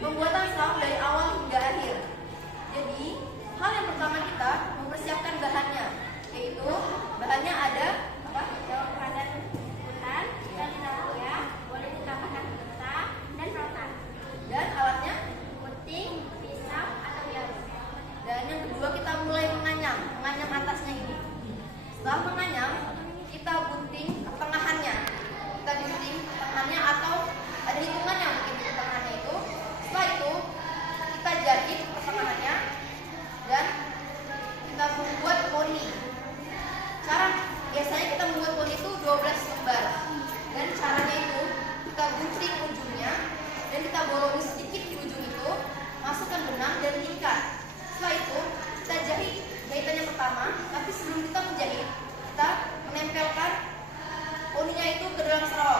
pembuatan serau dari awal hingga akhir. Jadi, hal yang pertama kita mempersiapkan bahannya, yaitu bahannya ada apa? Daun pandan hutan, dan ya, boleh ditambahkan pita dan rotan. Dan alatnya. Gunting, pisau, atau jarum. Dan yang kedua kita mulai menganyam atasnya ini. Setelah menganyam, kita gunting pertengahannya. Kita gunting pertengahannya atau ada hitungannya mungkin di pertengahannya itu. Setelah itu kita jahit pertengahannya dan kita membuat poni. Biasanya kita membuat poni itu 12 lembar. Dan caranya itu kita gunting ujungnya dan kita bolongi sedikit di ujung itu, masukkan benang dan ikat. Setelah itu kita jahit jahitannya pertama, tapi sebelum kita menjahit, kita menempelkan poninya itu ke dalam serau.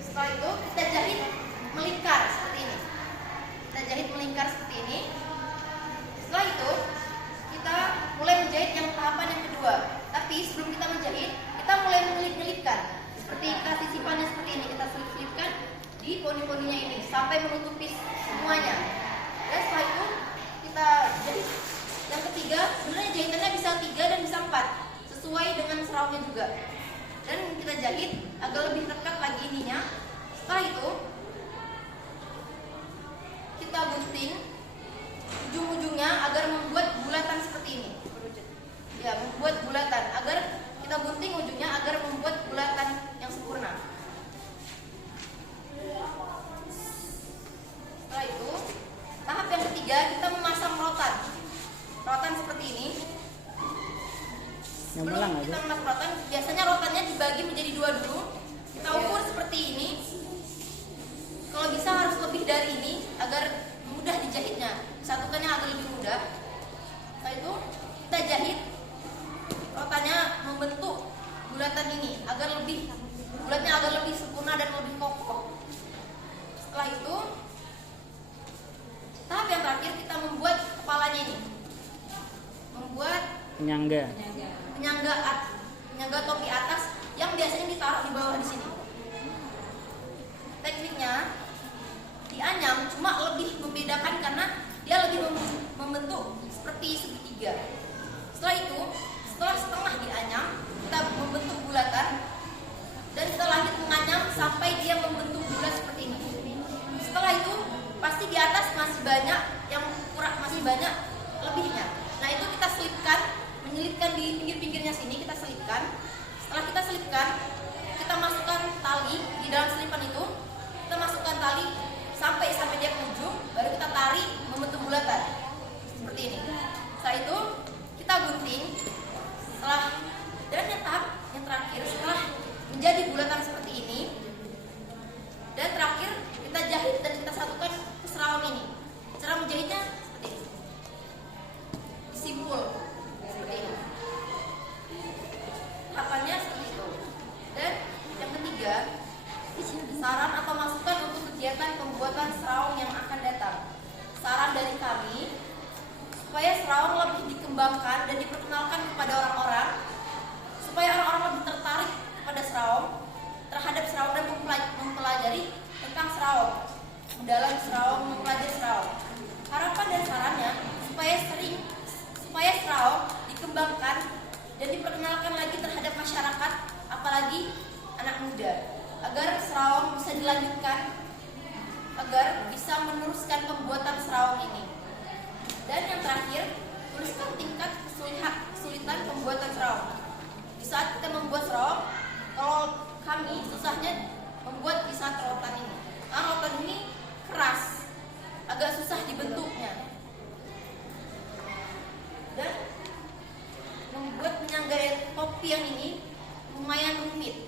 Setelah itu kita jahit melingkar seperti ini. Kita jahit melingkar seperti ini. Setelah itu kita mulai menjahit yang tahapan yang kedua. Tapi sebelum kita menjahit, kita mulai mengelit-ngelitkan. Seperti kita sisipannya seperti ini, kita selip-selipkan di poni-poninya ini sampai menutupi semuanya. Dan setelah itu kita jahit yang ketiga. Sebenarnya jahitannya bisa 3 dan bisa 4 sesuai dengan seraunya juga. Dan kita jahit agar lebih dekat lagi ininya. Setelah itu kita gunting ujung-ujungnya agar membuat bulatan seperti ini. Ya, membuat bulatan agar kita gunting ujungnya agar membuat bulatan yang sempurna. Setelah itu, tahap yang ketiga kita memasang rotan. Rotan seperti ini. Sebelum kita memasang rotan, biasanya rotannya dibagi menjadi 2 dulu. Kita ukur seperti ini. Kalau bisa harus lebih dari ini agar mudah dijahitnya. Satukannya agar lebih mudah. Setelah itu kita jahit rotannya membentuk bulatan ini agar bulatnya agar lebih sempurna dan lebih kokoh. Setelah itu tahap yang terakhir kita membuat kepalanya ini. Membuat penyangga topi atas yang biasanya ditaruh di bawah di sini. Tekniknya dianyam cuma lebih membedakan karena dia lebih membentuk seperti segitiga. Setelah setengah dianyam, kita membentuk bulatan dan kita lanjut menganyam sampai dia membentuk bulat seperti ini. Setelah itu pasti di atas masih banyak yang kurang, masih banyak lebihnya. Nah, itu kita selipkan, menyelipkan di pinggir-pinggirnya sini, kita selipkan. Setelah kita selipkan, kita masukkan tali di dalam selipan itu. Kita masukkan tali sampai dia ke ujung, baru kita tarik membentuk bulatan seperti ini. Setelah itu kita gunting. Dan yang terakhir setelah menjadi bulatan seperti ini, dan terakhir kita jahit dan kita satukan ke serau ini. Cara menjahitnya seperti ini, simpul seperti ini. Tahapannya seperti itu. Dan yang ketiga, saran atau masukan untuk kegiatan pembuatan serau yang akan datang. Saran dari kami, supaya serau lebih dikembangkan dan diperkenalkan kepada orang-orang, supaya orang-orang lebih tertarik terhadap serau dan mempelajari tentang serau, mendalami serau, mempelajari serau. Harapan dan sarannya supaya serau dikembangkan dan diperkenalkan lagi terhadap masyarakat, apalagi anak muda, agar serau bisa dilanjutkan, agar bisa meneruskan pembuatan serau ini. Dan yang terakhir, tuliskan tingkat kesulitan pembuatan serau. Di saat kita membuat serau, kalau kami susahnya membuat di saat rotan ini. Karena rotan ini keras, agak susah dibentuknya. Dan membuat penyangga topi yang ini lumayan rumit.